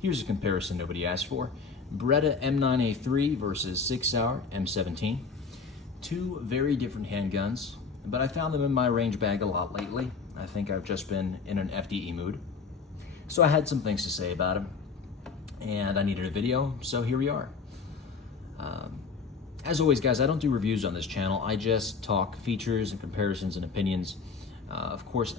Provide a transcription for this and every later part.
Here's a comparison nobody asked for. Beretta M9A3 versus Sig Sauer M17. Two very different handguns, but I found them in my range bag a lot lately. I think I've just been in an FDE mood. So I had some things to say about them, and I needed a video, so here we are. As always, guys, I don't do reviews on this channel. I just talk features and comparisons and opinions. Of course,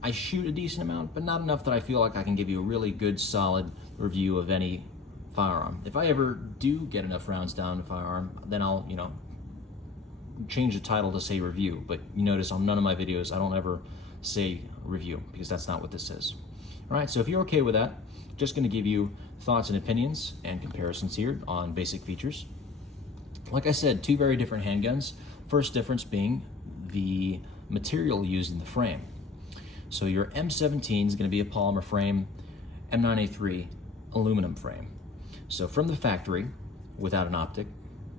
I shoot a decent amount, but not enough that I feel like I can give you a really good, solid review of any firearm. If I ever do get enough rounds down to firearm, then I'll, change the title to say review. But you notice on none of my videos, I don't ever say review, because that's not what this is. All right, so if you're okay with that, just gonna give you thoughts and opinions and comparisons here on basic features. Like I said, two very different handguns. First difference being the material used in the frame. So your M17 is going to be a polymer frame, M9A3 aluminum frame. So from the factory, without an optic,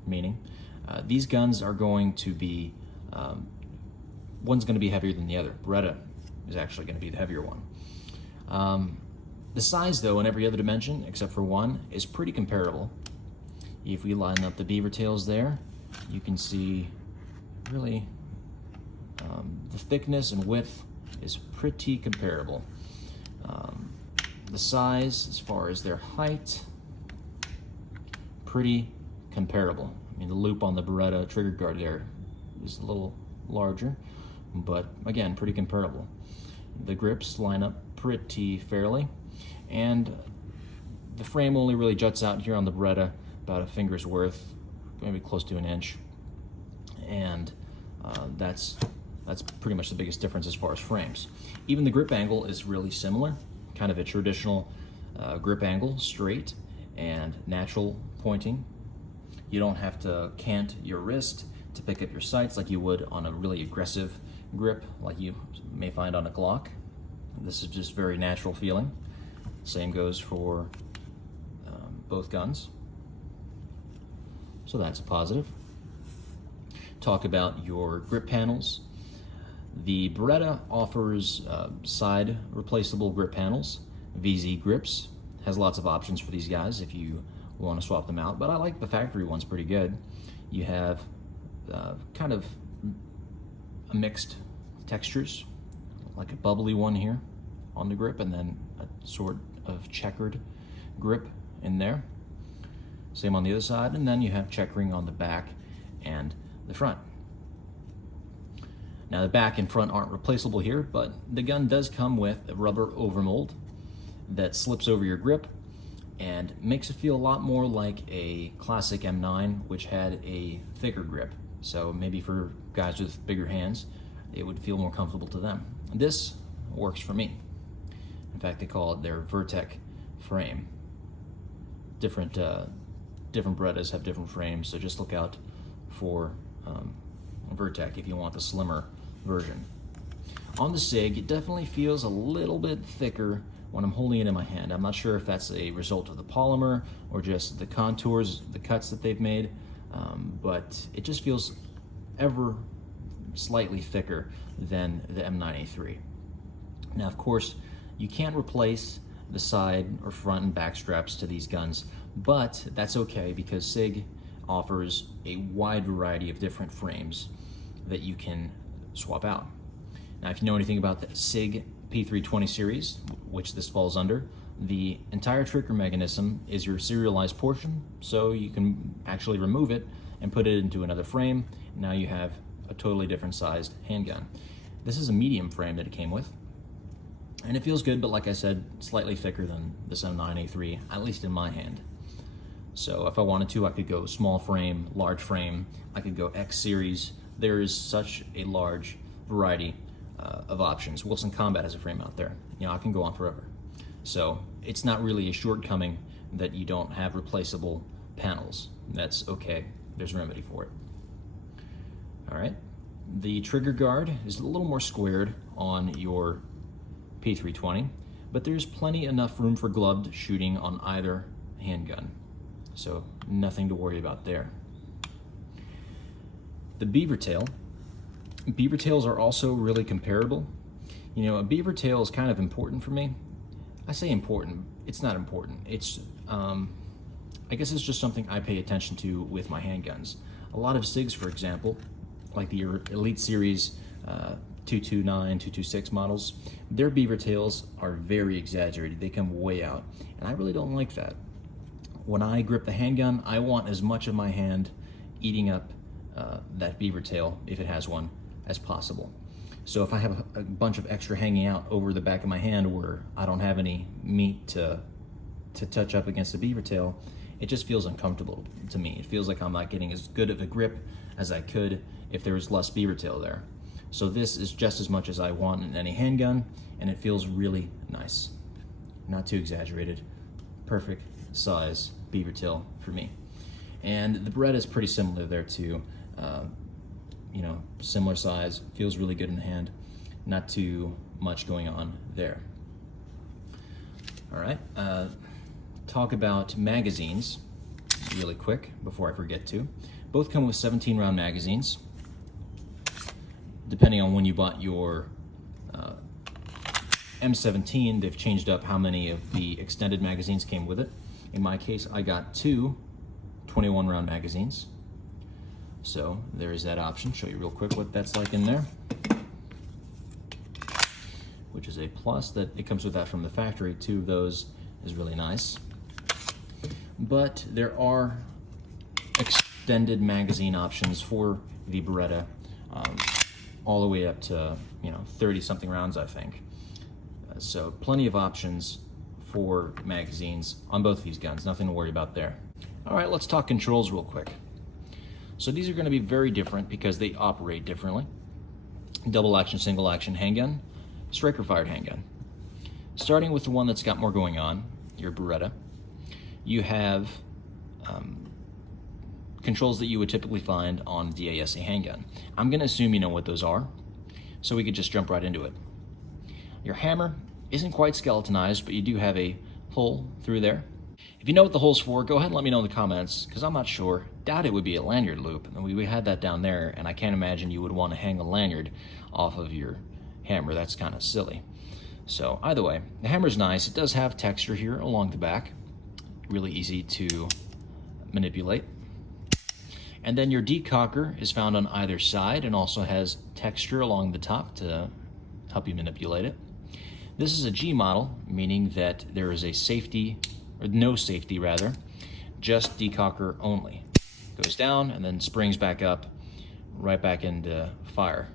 meaning these guns are going to be, one's going to be heavier than the other. Beretta is actually going to be the heavier one. The size, though, in every other dimension, except for one, is pretty comparable. If we line up the beaver tails there, you can see really the thickness and width is pretty comparable. The size, as far as their height, pretty comparable. I mean, the loop on the Beretta trigger guard there is a little larger, but again, pretty comparable. The grips line up pretty fairly, and the frame only really juts out here on the Beretta about a finger's worth, maybe close to an inch, and that's pretty much the biggest difference as far as frames. Even the grip angle is really similar, kind of a traditional grip angle, straight and natural pointing. You don't have to cant your wrist to pick up your sights like you would on a really aggressive grip like you may find on a Glock. This is just very natural feeling. Same goes for both guns. So that's a positive. Talk about your grip panels. The Beretta offers side replaceable grip panels, VZ grips. Has lots of options for these guys if you want to swap them out, but I like the factory ones pretty good. You have kind of a mixed textures, like a bubbly one here on the grip, and then a sort of checkered grip in there. Same on the other side, and then you have checkering on the back and the front. Now the back and front aren't replaceable here, but the gun does come with a rubber overmold that slips over your grip and makes it feel a lot more like a classic M9, which had a thicker grip. So maybe for guys with bigger hands, it would feel more comfortable to them. This works for me. In fact, they call it their Vertec frame. Different Berettas have different frames, so just look out for Vertec if you want the slimmer version. On the Sig, it definitely feels a little bit thicker when I'm holding it in my hand. I'm not sure if that's a result of the polymer or just the contours, the cuts that they've made, but it just feels ever slightly thicker than the M9A3. Now, of course, you can't replace the side or front and back straps to these guns, but that's okay because Sig offers a wide variety of different frames that you can swap out. Now, if you know anything about the Sig P320 series, which this falls under, the entire trigger mechanism is your serialized portion, so you can actually remove it and put it into another frame. Now you have a totally different sized handgun. This is a medium frame that it came with, and it feels good, but like I said, slightly thicker than this M9A3, at least in my hand. So if I wanted to, I could go small frame, large frame, I could go X series. There is such a large variety of options. Wilson Combat has a frame out there. I can go on forever. So it's not really a shortcoming that you don't have replaceable panels. That's okay, there's a remedy for it. All right, the trigger guard is a little more squared on your P320, but there's plenty enough room for gloved shooting on either handgun. So nothing to worry about there. The beaver tail. Beaver tails are also really comparable. A beaver tail is kind of important for me. I say important, it's not important. It's, I guess it's just something I pay attention to with my handguns. A lot of SIGs, for example, like the Elite Series 229, 226 models, their beaver tails are very exaggerated. They come way out, and I really don't like that. When I grip the handgun, I want as much of my hand eating up that beaver tail, if it has one, as possible. So if I have a bunch of extra hanging out over the back of my hand where I don't have any meat to touch up against the beaver tail, it just feels uncomfortable to me. It feels like I'm not getting as good of a grip as I could if there was less beaver tail there. So this is just as much as I want in any handgun, and it feels really nice. Not too exaggerated, perfect size beaver tail for me. And the Beretta is pretty similar there too. You know, similar size, feels really good in the hand, not too much going on there. All right, talk about magazines really quick before I forget to. Both come with 17 round magazines. Depending on when you bought your M17, they've changed up how many of the extended magazines came with it. In my case, I got two 21 round magazines. So there is that option. Show you real quick what that's like in there, which is a plus. That it comes with that from the factory. Two of those is really nice. But there are extended magazine options for the Beretta, all the way up to 30 something rounds, I think. So plenty of options for magazines on both of these guns. Nothing to worry about there. All right, let's talk controls real quick. So these are going to be very different because they operate differently. Double action, single action handgun, striker fired handgun. Starting with the one that's got more going on, your Beretta, you have controls that you would typically find on the DASA handgun. I'm going to assume you know what those are, so we could just jump right into it. Your hammer isn't quite skeletonized, but you do have a hole through there. If you know what the hole's for, go ahead and let me know in the comments, because I'm not sure. Doubt it would be a lanyard loop. And we had that down there, and I can't imagine you would want to hang a lanyard off of your hammer. That's kind of silly. So either way, the hammer's nice. It does have texture here along the back. Really easy to manipulate. And then your decocker is found on either side and also has texture along the top to help you manipulate it. This is a G model, meaning that there is a safety, or no safety rather, just decocker only. Goes down and then springs back up, right back into fire,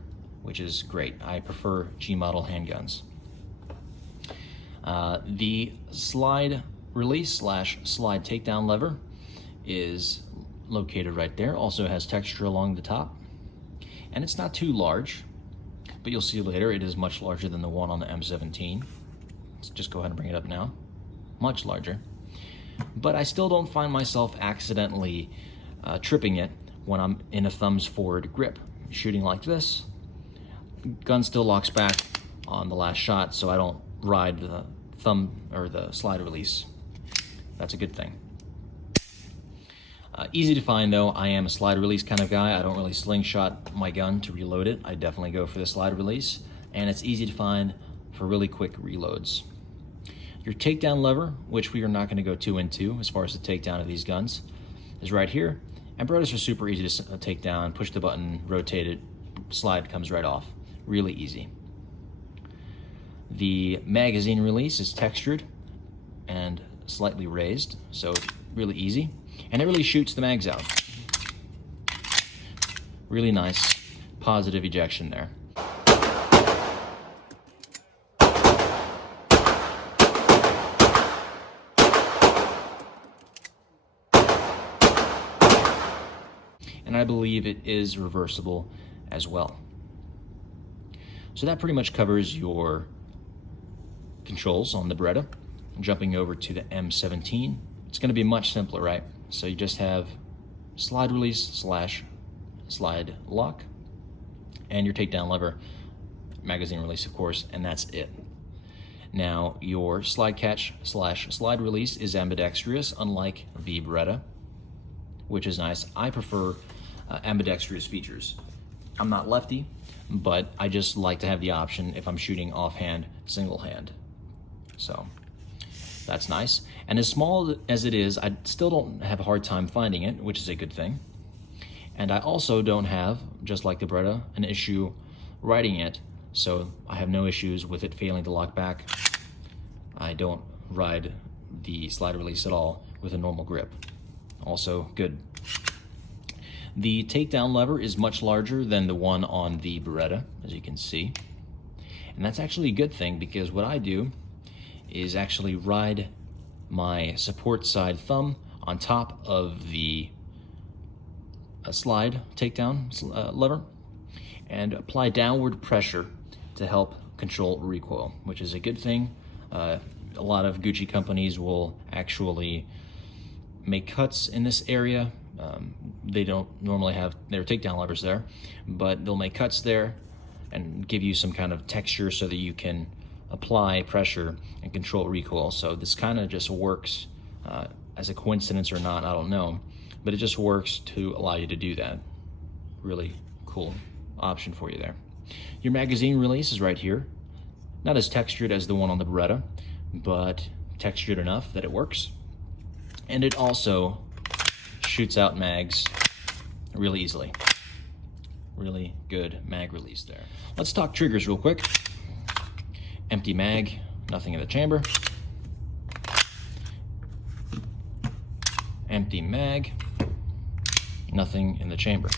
which is great. I prefer G model handguns. The slide release / slide takedown lever is located right there. Also has texture along the top, and it's not too large, but you'll see later it is much larger than the one on the M17. Let's just go ahead and bring it up now. Much larger. But I still don't find myself accidentally tripping it when I'm in a thumbs forward grip. Shooting like this, gun still locks back on the last shot, so I don't ride the thumb or the slide release. That's a good thing. Easy to find though. I am a slide release kind of guy. I don't really slingshot my gun to reload it. I definitely go for the slide release, and it's easy to find for really quick reloads. Your takedown lever, which we are not going to go too into as far as the takedown of these guns, is right here. And Berettas are super easy to take down. Push the button, rotate it, slide comes right off. Really easy. The magazine release is textured and slightly raised, so really easy. And it really shoots the mags out. Really nice, positive ejection there. And I believe it is reversible as well. So that pretty much covers your controls on the Beretta. Jumping over to the M17, it's going to be much simpler, right? So you just have slide release / slide lock, and your takedown lever, magazine release of course, and that's it. Now your slide catch / slide release is ambidextrous, unlike the Beretta, which is nice. I prefer ambidextrous features. I'm not lefty, but I just like to have the option if I'm shooting offhand, single hand. So That's nice. And as small as it is, I still don't have a hard time finding it, which is a good thing. And I also don't have, just like the Beretta, an issue riding it, so I have no issues with it failing to lock back. I don't ride the slide release at all with a normal grip. Also good. The takedown lever is much larger than the one on the Beretta, as you can see. And that's actually a good thing, because what I do is actually ride my support side thumb on top of the slide takedown lever and apply downward pressure to help control recoil, which is a good thing. A lot of Gucci companies will actually make cuts in this area. They don't normally have their takedown levers there, but they'll make cuts there and give you some kind of texture so that you can apply pressure and control recoil. So this kind of just works as a coincidence or not, I don't know, but it just works to allow you to do that. Really cool option for you there. Your magazine release is right here. Not as textured as the one on the Beretta, but textured enough that it works. And it also shoots out mags really easily. Really good mag release there. Let's talk triggers real quick. Empty mag, nothing in the chamber. Empty mag, nothing in the chamber.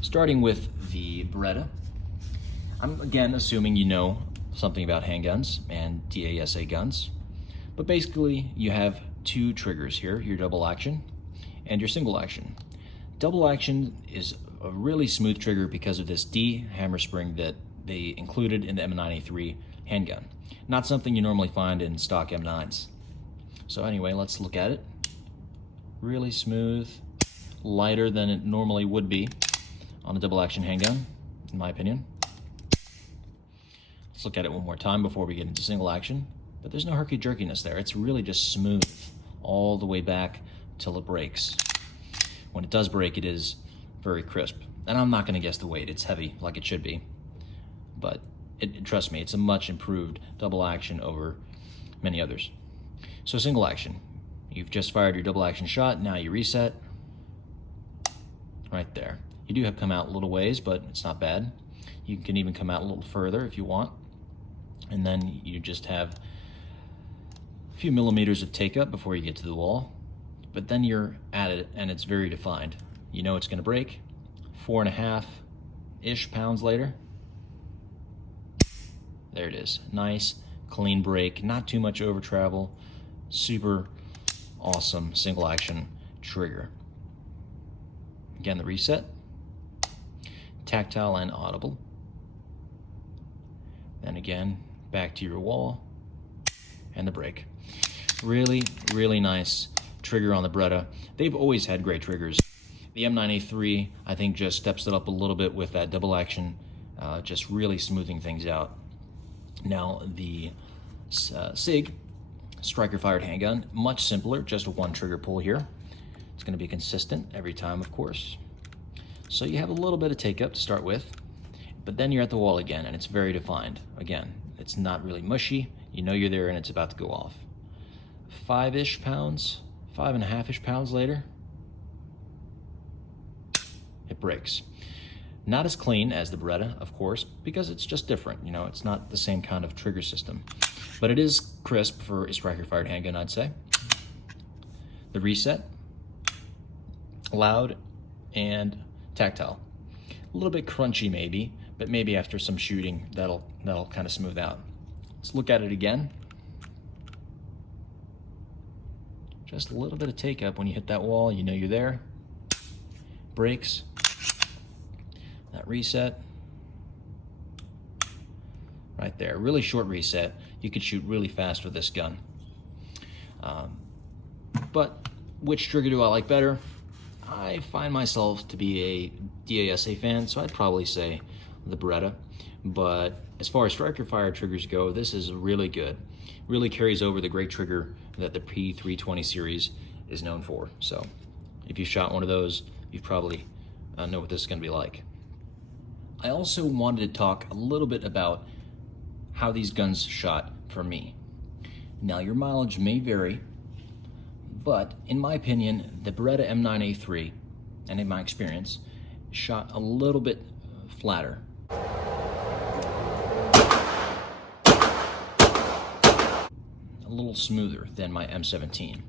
Starting with the Beretta, I'm again assuming you know something about handguns and DASA guns, but basically you have two triggers here, your double action and your single action. Double action is a really smooth trigger because of this D hammer spring that they included in the M9A3 handgun. Not something you normally find in stock M9s. So anyway, let's look at it. Really smooth, lighter than it normally would be on a double action handgun, in my opinion. Let's look at it one more time before we get into single action. But there's no herky-jerkiness there. It's really just smooth all the way back till it breaks. When it does break, it is very crisp. And I'm not gonna guess the weight. It's heavy, like it should be. But trust me, it's a much improved double action over many others. So single action. You've just fired your double action shot, now you reset. Right there. You do have to come out a little ways, but it's not bad. You can even come out a little further if you want. And then you just have a few millimeters of take up before you get to the wall. But then you're at it and it's very defined. You know it's gonna break. 4.5-ish pounds later. There it is. Nice, clean break, not too much over travel. Super awesome single action trigger. Again, the reset. Tactile and audible. Then again, back to your wall and the break. Really, really nice trigger on the Beretta. They've always had great triggers. The M9A3, I think, just steps it up a little bit with that double action, just really smoothing things out. Now, the SIG, striker-fired handgun, much simpler, just one trigger pull here. It's going to be consistent every time, of course. So you have a little bit of take-up to start with, but then you're at the wall again, and it's very defined. Again, it's not really mushy. You know you're there, and it's about to go off. 5-ish pounds, 5.5-ish pounds later, it breaks. Not as clean as the Beretta, of course, because it's just different. You know, it's not the same kind of trigger system. But it is crisp for a striker-fired handgun, I'd say. The reset, loud and tactile. A little bit crunchy maybe, but maybe after some shooting that'll kind of smooth out. Let's look at it again. Just a little bit of take up when you hit that wall, you know you're there. Breaks. That reset. Right there, really short reset. You could shoot really fast with this gun. But which trigger do I like better? I find myself to be a DASA fan, so I'd probably say the Beretta. But as far as striker fire triggers go, this is really good. Really carries over the great trigger that the P320 series is known for. So if you shot one of those, you probably know what this is going to be like. I also wanted to talk a little bit about how these guns shot for me. Now your mileage may vary, but in my opinion, the Beretta M9A3, and in my experience, shot a little bit flatter. A little smoother than my M17.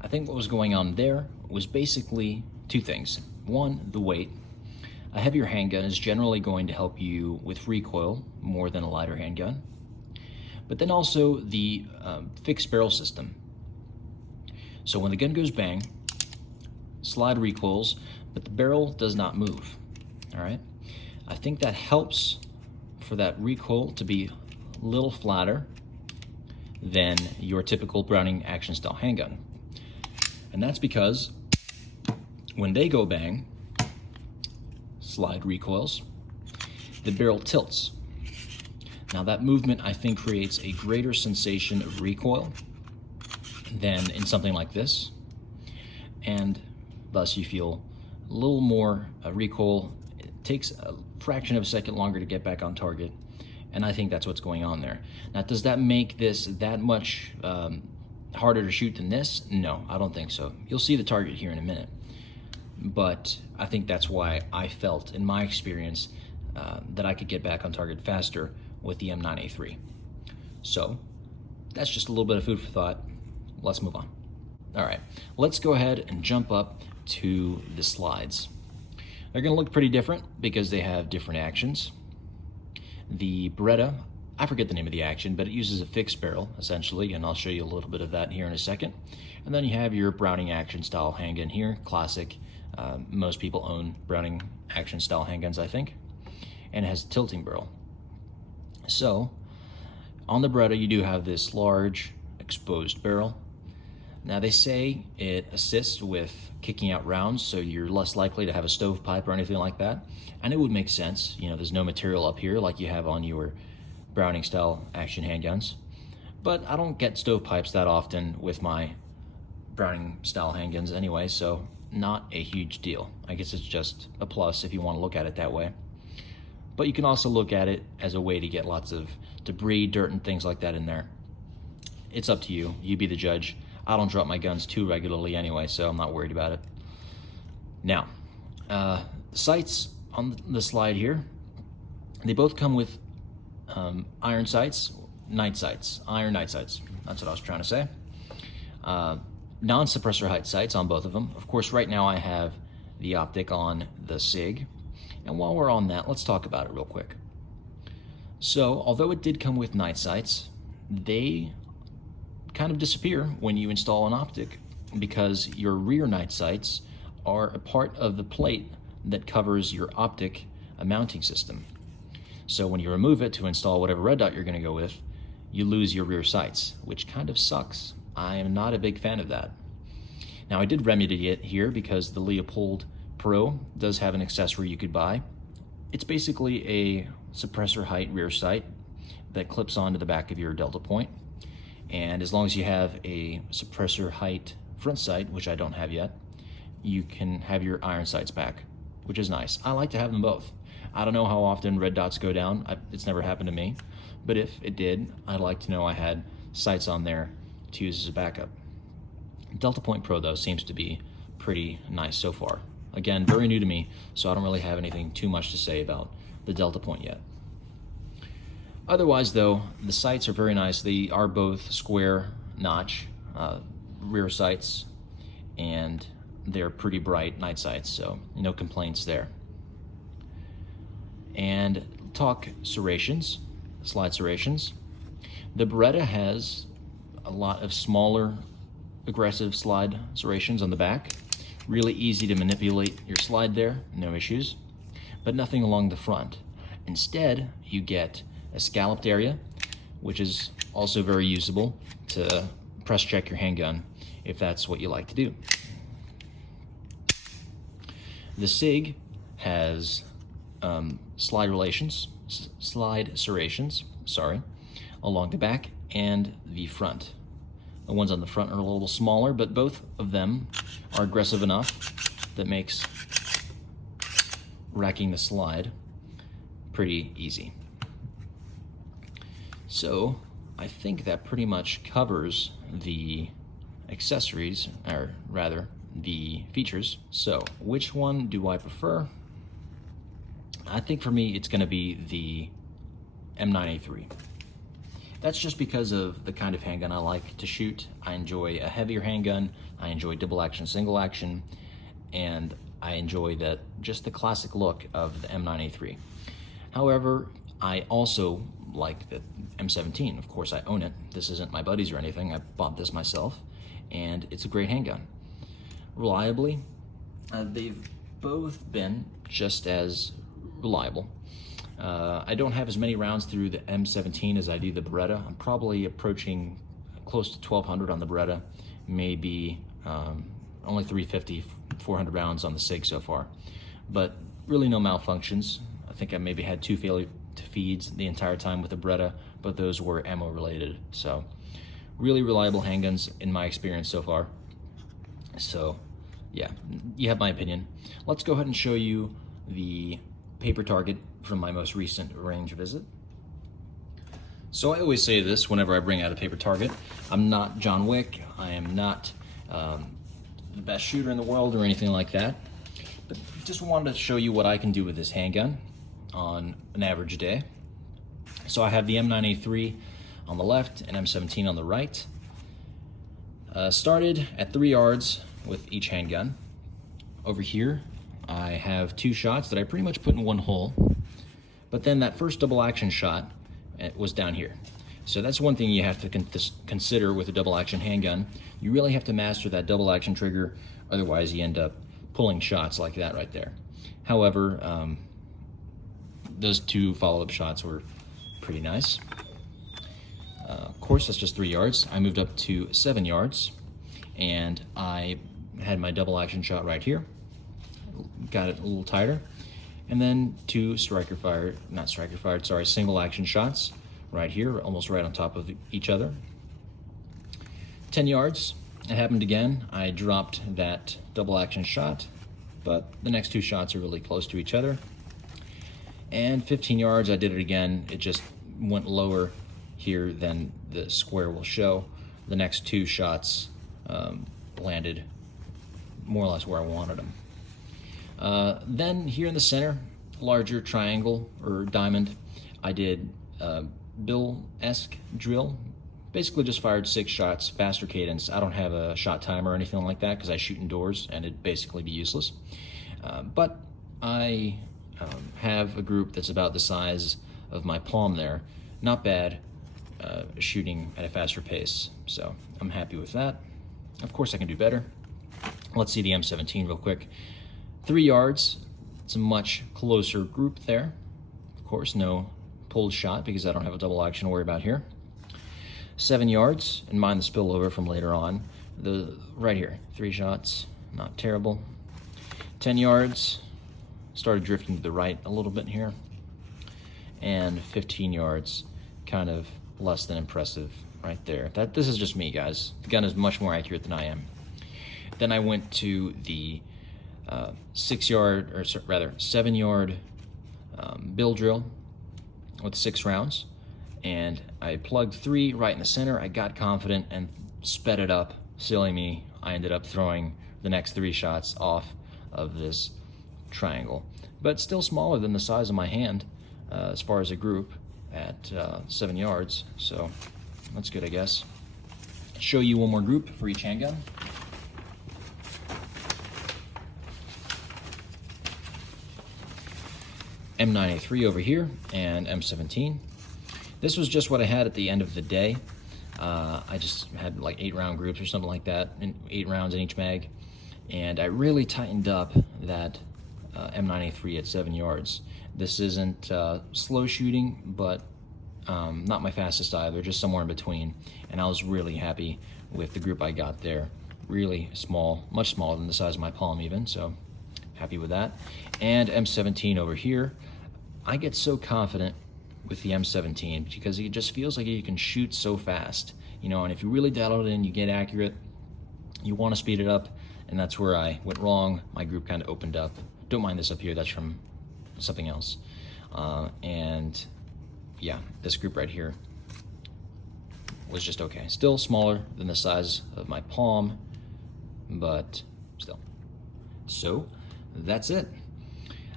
I think what was going on there was basically two things. One, the weight. A heavier handgun is generally going to help you with recoil more than a lighter handgun. But then also the fixed barrel system. So when the gun goes bang, slide recoils, but the barrel does not move, all right? I think that helps for that recoil to be a little flatter than your typical Browning action style handgun. And that's because when they go bang, slide recoils, the barrel tilts. Now that movement, I think, creates a greater sensation of recoil than in something like this, and thus you feel a little more recoil. It takes a fraction of a second longer to get back on target, and I think that's what's going on there. Now, does that make this that much harder to shoot than this? No, I don't think so. You'll see the target here in a minute, but I think that's why I felt, in my experience, that I could get back on target faster with the M9A3. So that's just a little bit of food for thought. Let's move on. All right, let's go ahead and jump up to the slides. They're gonna look pretty different because they have different actions. The Beretta, I forget the name of the action, but it uses a fixed barrel essentially, and I'll show you a little bit of that here in a second. And then you have your Browning action style handgun here, classic. Most people own Browning action style handguns, I think, and it has a tilting barrel. So on the Beretta, you do have this large exposed barrel. Now they say it assists with kicking out rounds, so you're less likely to have a stovepipe or anything like that. And it would make sense, you know, there's no material up here like you have on your Browning style action handguns. But I don't get stovepipes that often with my Browning style handguns anyway, so not a huge deal. I guess it's just a plus if you want to look at it that way. But you can also look at it as a way to get lots of debris, dirt, and things like that in there. It's up to you. You be the judge. I don't drop my guns too regularly anyway, so I'm not worried about it. Now, the sights on the slide here, they both come with iron sights, night sights, iron night sights. That's what I was trying to say. Non-suppressor height sights on both of them. Of course, right now I have the optic on the SIG. And while we're on that, let's talk about it real quick. So, although it did come with night sights, they kind of disappear when you install an optic because your rear night sights are a part of the plate that covers your optic mounting system. So when you remove it to install whatever red dot you're going to go with, you lose your rear sights, which kind of sucks. I am not a big fan of that. Now I did remedy it here because the Leopold Pro does have an accessory you could buy. It's basically a suppressor height rear sight that clips onto the back of your delta point. And as long as you have a suppressor height front sight, which I don't have yet, you can have your iron sights back, which is nice. I like to have them both. I don't know how often red dots go down. It's never happened to me. But if it did, I'd like to know I had sights on there to use as a backup. Delta Point Pro, though, seems to be pretty nice so far. Again, very new to me, so I don't really have anything too much to say about the Delta Point yet. Otherwise, though, the sights are very nice. They are both square notch rear sights, and they're pretty bright night sights, so no complaints there. And talk serrations, slide serrations. The Beretta has a lot of smaller, aggressive slide serrations on the back. Really easy to manipulate your slide there, no issues, but nothing along the front. Instead, you get a scalloped area, which is also very usable to press check your handgun if that's what you like to do. The SIG has slide serrations, along the back and the front. The ones on the front are a little smaller, but both of them are aggressive enough that makes racking the slide pretty easy. So I think that pretty much covers the accessories, or rather the features. So which one do I prefer? I think for me it's going to be the M9A3. That's just because of the kind of handgun I like to shoot. I enjoy a heavier handgun, I enjoy double action, single action, and I enjoy just the classic look of the M9A3. However, I also like the M17. Of course, I own it. This isn't my buddy's or anything. I bought this myself, and it's a great handgun. Reliably, they've both been just as reliable. I don't have as many rounds through the M17 as I do the Beretta. I'm probably approaching close to 1,200 on the Beretta, maybe only 350, 400 rounds on the SIG so far. But really no malfunctions. I think I maybe had 2 failure to feeds the entire time with the Beretta, but those were ammo related. So really reliable handguns in my experience so far. So yeah, you have my opinion. Let's go ahead and show you the paper target from my most recent range visit. So I always say this whenever I bring out a paper target. I'm not John Wick. I am not the best shooter in the world or anything like that. But just wanted to show you what I can do with this handgun on an average day. So I have the M9A3 on the left and M17 on the right. Started at 3 yards with each handgun. Over here, I have 2 shots that I pretty much put in one hole. But then that first double action shot was down here. So that's one thing you have to consider with a double action handgun. You really have to master that double action trigger, otherwise you end up pulling shots like that right there. However, those 2 follow-up shots were pretty nice. Of course, that's just 3 yards. I moved up to 7 yards, and I had my double action shot right here. Got it a little tighter. And then 2 single action shots right here, almost right on top of each other. 10 yards, it happened again. I dropped that double action shot, but the next 2 shots are really close to each other. And 15 yards, I did it again. It just went lower here than the square will show. The next 2 shots landed more or less where I wanted them. Then here in the center, larger triangle or diamond, I did Bill-esque drill. Basically just fired 6 shots, faster cadence. I don't have a shot timer or anything like that because I shoot indoors and it'd basically be useless. But I have a group that's about the size of my palm there. Not bad, shooting at a faster pace. So I'm happy with that. Of course I can do better. Let's see the M17 real quick. 3 yards, it's a much closer group there. Of course, no pulled shot because I don't have a double action to worry about here. 7 yards, and mind the spillover from later on. Right here, 3 shots, not terrible. 10 yards, started drifting to the right a little bit here. And 15 yards, kind of less than impressive right there. This is just me, guys. The gun is much more accurate than I am. Then I went to the 7 yard bill drill with 6 rounds, and I plugged 3 right in the center. I got confident and sped it up. Silly me, I ended up throwing the next 3 shots off of this triangle, but still smaller than the size of my hand as far as a group at 7 yards, so that's good, I guess. Show you one more group for each handgun. M9A3 over here and M17. This was just what I had at the end of the day. I just had like 8 round groups or something like that, and 8 rounds in each mag, and I really tightened up that M9A3 at 7 yards. This isn't slow shooting, but not my fastest either, just somewhere in between, and I was really happy with the group I got there. Really small, much smaller than the size of my palm even, so happy with that. And M17 over here, I get so confident with the M17 because it just feels like you can shoot so fast, you know, and if you really dial it in, you get accurate. You want to speed it up, and that's where I went wrong. My group kind of opened up. Don't mind this up here, that's from something else. and yeah, this grip right here was just okay. Still smaller than the size of my palm, but still. So that's it.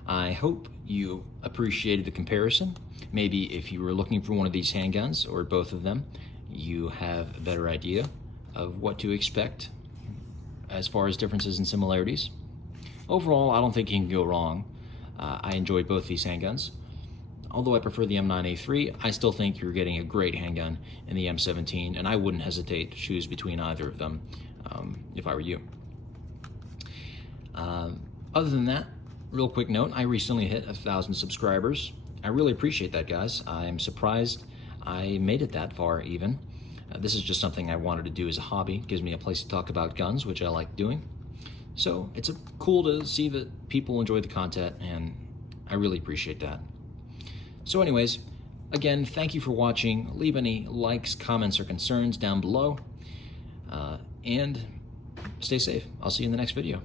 I hope you appreciated the comparison. Maybe if you were looking for one of these handguns or both of them, you have a better idea of what to expect as far as differences and similarities. Overall, I don't think you can go wrong. I enjoyed both these handguns. Although I prefer the M9A3, I still think you're getting a great handgun in the M17, and I wouldn't hesitate to choose between either of them if I were you. Other than that, real quick note, I recently hit 1,000 subscribers. I really appreciate that, guys. I'm surprised I made it that far even. This is just something I wanted to do as a hobby. It gives me a place to talk about guns, which I like doing. So it's cool to see that people enjoy the content, and I really appreciate that. So anyways, again, thank you for watching. Leave any likes, comments, or concerns down below. And stay safe. I'll see you in the next video.